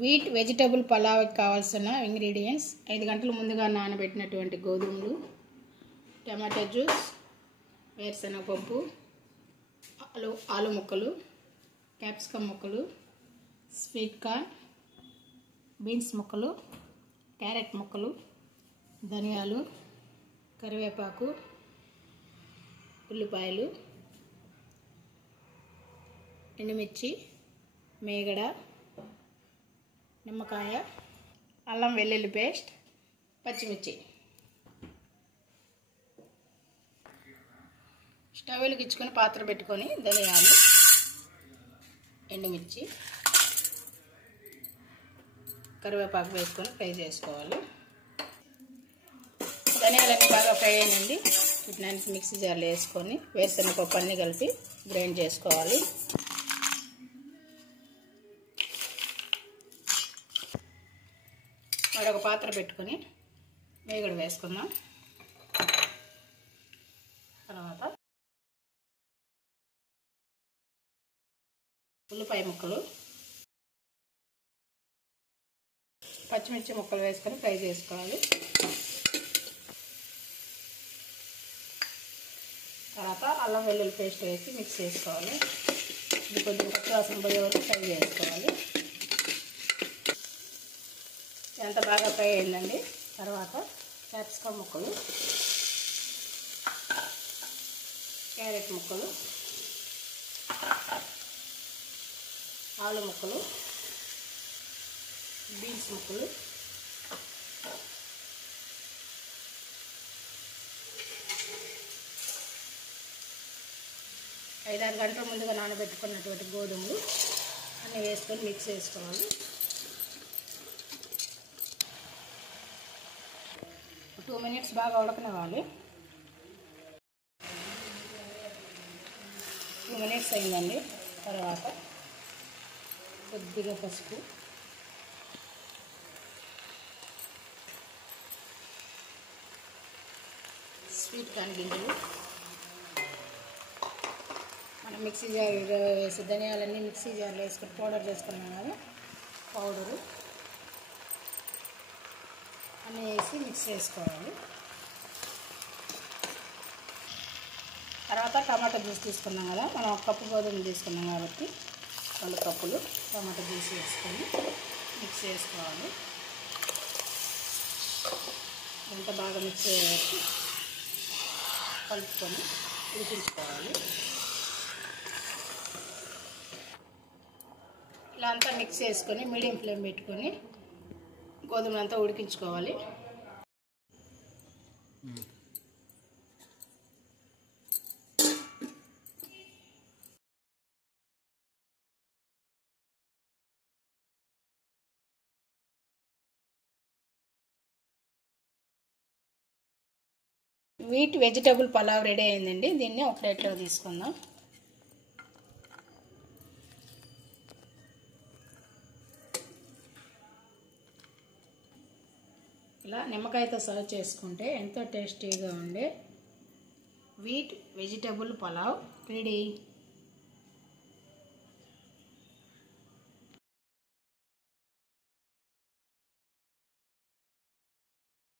Wheat vegetable పలావ్కి కావాల్సిన ingredients 5 గంటల ముందుగా నానబెట్టినటువంటి గోధుమలు, టమాటా జ్యూస్, వేరుశనగపప్పు, ఆలు ముక్కలు, క్యాప్సికమ్ ముక్కలు, స్వీట్ కార్న్, బీన్స్ ముక్కలు, క్యారెట్ ముక్కలు, ధనియాలు, కరివేపాకు, ఉల్లిపాయలు, ఎండుమిర్చి, మేగడ, నిమ్మకాయ, అల్లం వెల్లుల్లి పేస్ట్, పచ్చిమిర్చి. స్టవ్ వెలిగించుకొని పాత్ర పెట్టుకొని ధనియాలు, ఎండుమిర్చి, కరివేపాకు వేసుకొని ఫ్రై చేసుకోవాలి. ధనియాలన్నీ బాగా ఫ్రై అయినండి. వీటిని మిక్సీ జార్లో వేసుకొని వేరుశనగపప్పు అన్నీ కలిపి గ్రైండ్ చేసుకోవాలి. మరొక పాత్ర పెట్టుకొని మేగడ వేసుకుందాం. తర్వాత ఉల్లిపాయ ముక్కలు, పచ్చిమిర్చి ముక్కలు వేసుకొని ఫ్రై చేసుకోవాలి. తర్వాత అల్లం వెల్లుల్లి పేస్ట్ వేసి మిక్స్ చేసుకోవాలి. ఇది కొంచెం పచ్చివాసన పోయే వరకు ఫ్రై చేసుకోవాలి. ఎంత బాగా ఫ్రై అయిందండి. తర్వాత క్యాప్సికమ్ ముక్కలు, క్యారెట్ ముక్కలు, ఆలు ముక్కలు, బీన్స్ ముక్కలు, ఐదారు గంటల ముందుగా నానబెట్టుకున్నటువంటి గోధుమలు అన్నీ వేసుకొని మిక్స్ చేసుకోవాలి. 2 మినిట్స్ బాగా ఉడకనివ్వాలి. 2 మినిట్స్ అయిందండి. తర్వాత కొద్దిగా పసుపు, స్వీట్ కార్న్ గింజలు, మనం మిక్సీ జార్ వేసి ధనియాలన్నీ మిక్సీ జార్లో వేసుకొని పౌడర్ చేసుకున్నాం కదా, పౌడరు అన్నీ వేసి మిక్స్ చేసుకోవాలి. తర్వాత టమాటా జ్యూస్ తీసుకున్నాం కదా, మనం 1 కప్పు గోధుమలు తీసుకున్నాం కాబట్టి 2 కప్పులు టమాటా జ్యూస్ వేసుకొని మిక్స్ చేసుకోవాలి. అంతా బాగా మిక్స్ చేసి కలుపుకొని ఉడికించుకోవాలి. ఇలా అంతా మిక్స్ చేసుకొని మీడియం ఫ్లేమ్ పెట్టుకొని గోధుమలంతా ఉడికించుకోవాలి. వీట్ వెజిటబుల్ పలావ్ రెడీ అయిందండి. దీన్ని ఒక ప్లేట్లో తీసుకుందాం. ఇలా నిమ్మకాయతో సర్వ్ చేసుకుంటే ఎంతో టేస్టీగా ఉండే వీట్ వెజిటబుల్ పలావ్ రెడీ.